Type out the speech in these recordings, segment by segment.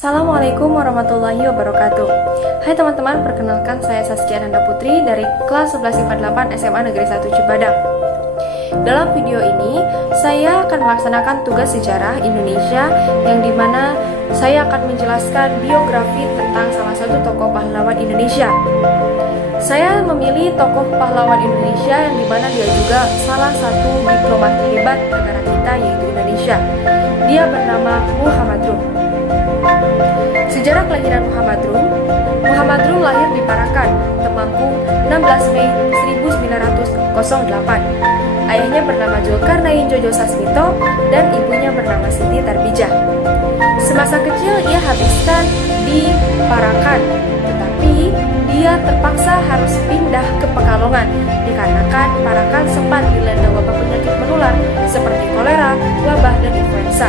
Assalamualaikum warahmatullahi wabarakatuh. Hai teman-teman, perkenalkan saya Saskia Nanda Putri dari kelas 11 IPA 8 SMA Negeri 1 Cibadak. Dalam video ini, saya akan melaksanakan tugas sejarah Indonesia yang dimana saya akan menjelaskan biografi tentang salah satu tokoh pahlawan Indonesia. Saya memilih tokoh pahlawan Indonesia yang dimana dia juga salah satu diplomat hebat negara kita, yaitu Indonesia. Dia bernama Muhammad Rum. Sejarah kelahiran Muhammad Rum. Muhammad Rum lahir di Parakan, Temanggung, 16 Mei 1908. Ayahnya bernama Zulkarnain Jojo Sasmito dan ibunya bernama Siti Tarbijah. Semasa kecil ia habiskan di Parakan, tetapi dia terpaksa harus pindah ke Pekalongan dikarenakan Parakan sempat dilanda wabah penyakit menular seperti kolera, wabah, dan influenza.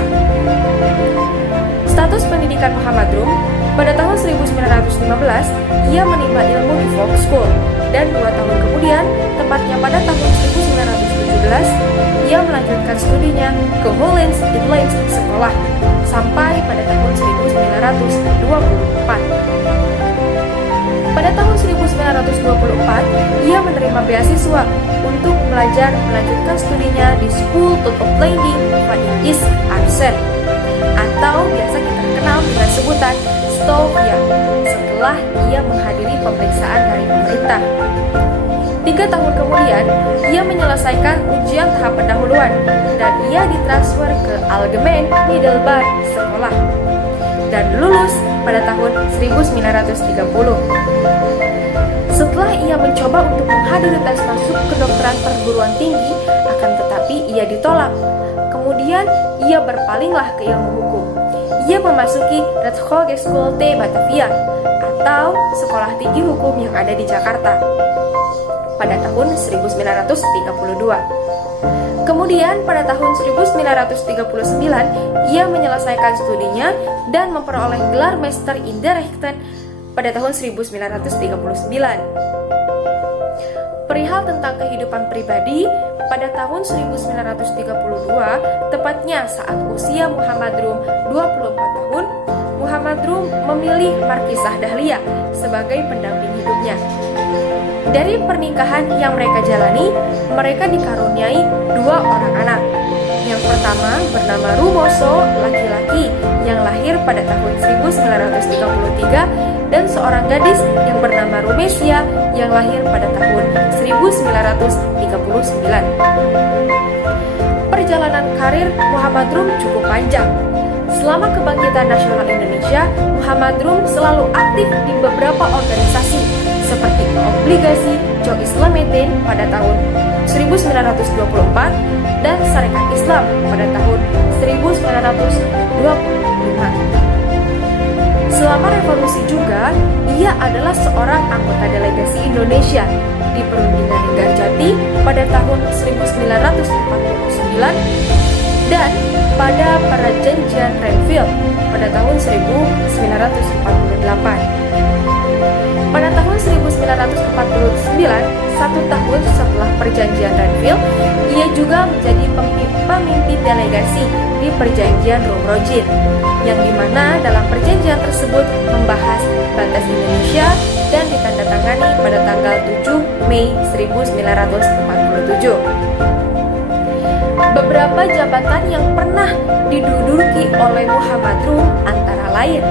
Status pendidikan Muhammad Rum, pada tahun 1915, ia menimba ilmu di Folk School, dan 2 tahun kemudian, tepatnya pada tahun 1917, ia melanjutkan studinya ke Hollands Inland Sekolah, sampai pada tahun 1924. Pada tahun 1924, ia menerima beasiswa untuk belajar melanjutkan studinya di School of Lady van East Arsen, atau biasa kita kenal dengan sebutan Stovia, setelah ia menghadiri pemeriksaan dari pemerintah. 3 tahun kemudian, ia menyelesaikan ujian tahap pendahuluan dan ia ditransfer ke Algemeen Middelbaar Sekolah dan lulus pada tahun 1930. Setelah ia mencoba untuk menghadiri tes masuk kedokteran perguruan tinggi, akan tetapi ia ditolak. Kemudian ia berpalinglah ke ilmu hukum. Ia memasuki Rechtshogeschool te Batavia atau Sekolah Tinggi Hukum yang ada di Jakarta pada tahun 1932. Kemudian pada tahun 1939 ia menyelesaikan studinya dan memperoleh gelar Master in the Rechten pada tahun 1939. Perihal tentang kehidupan pribadi, pada tahun 1932, tepatnya saat usia Muhammad Rum 24 tahun, Muhammad Rum memilih Markisah Dahlia sebagai pendamping hidupnya. Dari pernikahan yang mereka jalani, mereka dikaruniai 2 orang anak. Yang pertama bernama Rumoso, laki-laki yang lahir pada tahun 1933, dan seorang gadis yang bernama Rumesia yang lahir pada tahun 1939. Perjalanan karir Muhammad Rum cukup panjang. Selama kebangkitan nasional Indonesia, Muhammad Rum selalu aktif di beberapa organisasi seperti Obligasi Jo Islameddin pada tahun 1924 dan Sarekat Islam pada tahun 1925. Selama revolusi juga, ia adalah seorang anggota delegasi Indonesia di Perundingan Linggarjati pada tahun 1949 dan pada Perjanjian Renville pada tahun 1948. Pada tahun 1949, 1 tahun setelah Perjanjian Renville, ia juga menjadi pemimpin delegasi di Perjanjian Romrojin, yang dimana dalam perjanjian tersebut membahas batas Indonesia dan ditandatangani pada tanggal 7 Mei 1947. Beberapa jabatan yang pernah diduduki oleh Muhammad Rum antara lain: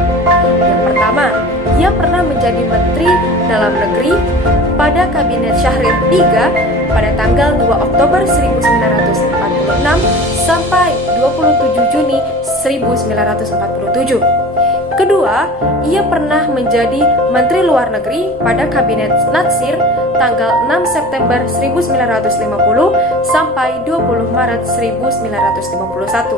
yang pertama, ia pernah menjadi Menteri Dalam Negeri pada Kabinet Syahrir III pada tanggal 2 Oktober 1946 sampai 27 Juni 1947. Kedua, ia pernah menjadi Menteri Luar Negeri pada Kabinet Natsir tanggal 6 September 1950 sampai 20 Maret 1951.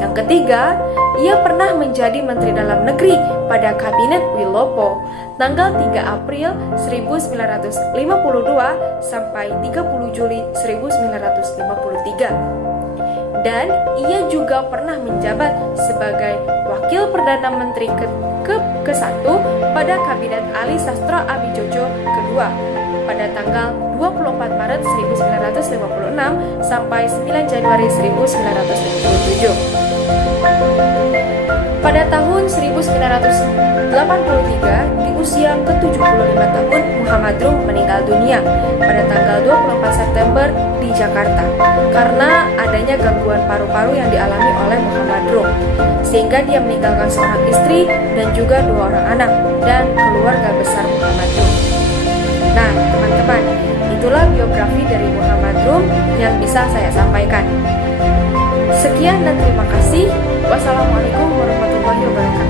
Yang ketiga, ia pernah menjadi Menteri Dalam Negeri pada Kabinet Wilopo tanggal 3 April 1952 sampai 30 Juli 1953. Dan ia juga pernah menjabat sebagai Wakil Perdana Menteri ke-1 pada Kabinet Ali Sastro Abidjojo kedua pada tanggal 24 Maret 1956 sampai 9 Januari 1957. Pada tahun 1957, usia ke-75 tahun, Muhammad Rum meninggal dunia pada tanggal 24 September di Jakarta karena adanya gangguan paru-paru yang dialami oleh Muhammad Rum, sehingga dia meninggalkan seorang istri dan juga 2 orang anak dan keluarga besar Muhammad Rum. Nah, teman-teman, itulah biografi dari Muhammad Rum yang bisa saya sampaikan. Sekian dan terima kasih. Wassalamualaikum warahmatullahi wabarakatuh.